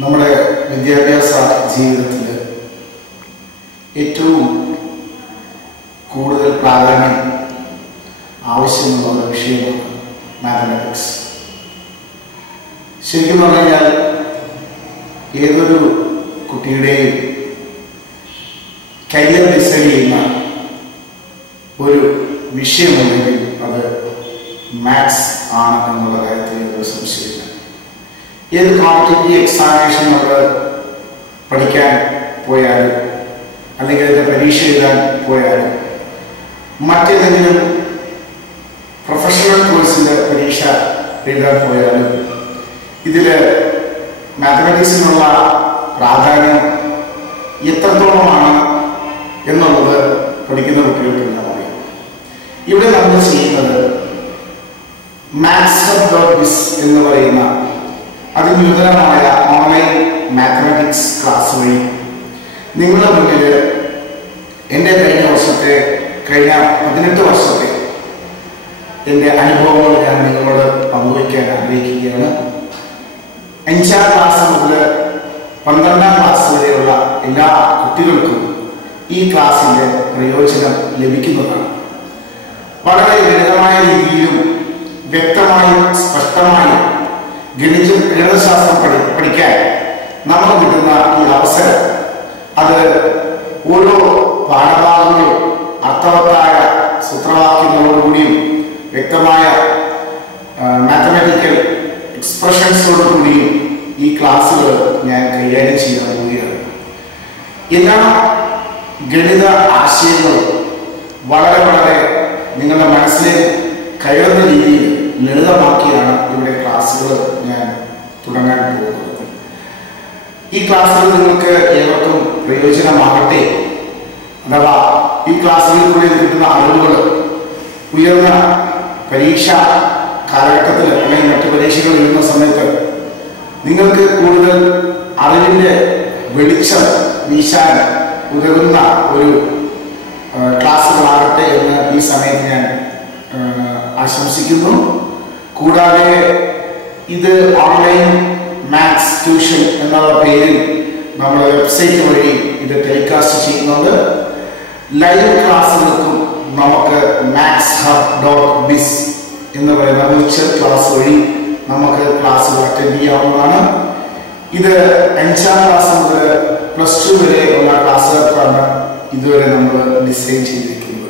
നമ്മുടെ വിദ്യാഭ്യാസ ജീവിതത്തിൽ ഏറ്റവും കൂടുതൽ പ്രാധാന്യം ആവശ്യമുള്ള വിഷയമാണ് മാത്തമാറ്റിക്സ്. ശരിക്കും പറഞ്ഞു കഴിഞ്ഞാൽ ഏതൊരു കുട്ടിയുടെയും കരിയർ ഡിസൈഡ് ചെയ്യുന്ന ഒരു വിഷയമുണ്ടെങ്കിൽ അത് മാത്സ് ആണ് എന്നുള്ള കാര്യത്തിൽ ഒരു സംശയമില്ല. ഏത് കോമ്പറ്റേറ്റീവ് എക്സാമിനേഷൻ നമ്മൾ പഠിക്കാൻ പോയാലും അല്ലെങ്കിൽ അതിൻ്റെ പരീക്ഷ എഴുതാൻ പോയാലും മറ്റേതെങ്കിലും പ്രൊഫഷണൽ കോഴ്സിൻ്റെ പരീക്ഷ എഴുതാൻ പോയാലും ഇതിൽ മാത്തമാറ്റിക്സിനുള്ള പ്രാധാന്യം എത്രത്തോളമാണ് എന്നുള്ളത് പഠിക്കുന്ന കുട്ടികൾക്കെല്ലാം അറിയാം. ഇവിടെ നമ്മൾ ചെയ്യുന്നത് mathshub.biz എന്ന് പറയുന്ന അതിനൂതനമായ ഓൺലൈൻ മാത്തമാറ്റിക്സ് ക്ലാസ് വഴി നിങ്ങളുടെ മുന്നിൽ എൻ്റെ കഴിഞ്ഞ 18 വർഷത്തെ എൻ്റെ അനുഭവങ്ങൾ ഞാൻ നിങ്ങളോട് പങ്കുവയ്ക്കാൻ ആഗ്രഹിക്കുകയാണ്. 5ാം ക്ലാസ് മുതൽ 12ാം ക്ലാസ് വരെയുള്ള എല്ലാ കുട്ടികൾക്കും ഈ ക്ലാസ്സിൻ്റെ പ്രയോജനം ലഭിക്കുന്നതാണ്. വളരെ ലളിതമായ രീതിയിലും വ്യക്തമായും സ്പഷ്ടമായും ഗണിതശാസ്ത്രം പഠിക്കാൻ നമുക്ക് കിട്ടുന്ന ഈ അവസരം അത് ഓരോ പാഠഭാഗങ്ങളും അർത്ഥവത്തായ സൂത്രവാക്യങ്ങളോടുകൂടിയും വ്യക്തമായ മാത്തമാറ്റിക്കൽ എക്സ്പ്രഷൻസോടുകൂടിയും ഈ ക്ലാസ്സുകൾ ഞാൻ കൈകാര്യം ചെയ്യാൻ പോവുകയാണ്. എല്ലാ ഗണിത ആശയങ്ങളും വളരെ നിങ്ങളുടെ മനസ്സിലേക്ക് കയറുന്ന രീതിയിൽ ലളിതമാക്കിയാണ് ഇവിടെ ക്ലാസ്സുകൾ ഞാൻ തുടങ്ങാൻ പോകുന്നത്. ഈ ക്ലാസ്സുകൾ നിങ്ങൾക്ക് ഏവർക്കും പ്രയോജനമാകട്ടെ. അഥവാ ഈ ക്ലാസ്സുകളിലൂടെ കിട്ടുന്ന അറിവുകൾ ഉയർന്ന പരീക്ഷ കാലഘട്ടത്തിൽ അല്ലെങ്കിൽ മറ്റു പരീക്ഷകൾ എഴുതുന്ന സമയത്ത് നിങ്ങൾക്ക് കൂടുതൽ അറിവിൻ്റെ വെളിച്ചം വീശാൻ ഉതകുന്ന ഒരു ക്ലാസ്സുകളാകട്ടെ എന്ന് ഈ സമയത്ത് ഞാൻ ആശംസിക്കുന്നു. കൂടാതെ ഇത് ഓൺലൈൻ മാത്സ് ട്യൂഷൻ എന്നുള്ള പേരിൽ നമ്മുടെ വെബ്സൈറ്റ് വഴി ഇത് ടെലികാസ്റ്റ് ചെയ്യുന്നുണ്ട്. ലൈവ് ക്ലാസ്സുകൾക്കും നമുക്ക് mathshub.biz എന്ന് പറയുന്ന വിർച്വൽ ക്ലാസ് വഴി നമുക്ക് ക്ലാസ്സുകൾ അറ്റൻഡ് ചെയ്യാവുന്നതാണ്. ഇത് 5ാം ക്ലാസ് മുതൽ +2 വരെ ഉള്ള ക്ലാസ്സുകൾക്കാണ് ഇതുവരെ നമ്മൾ ഡിസൈൻ ചെയ്തിരിക്കുന്നത്.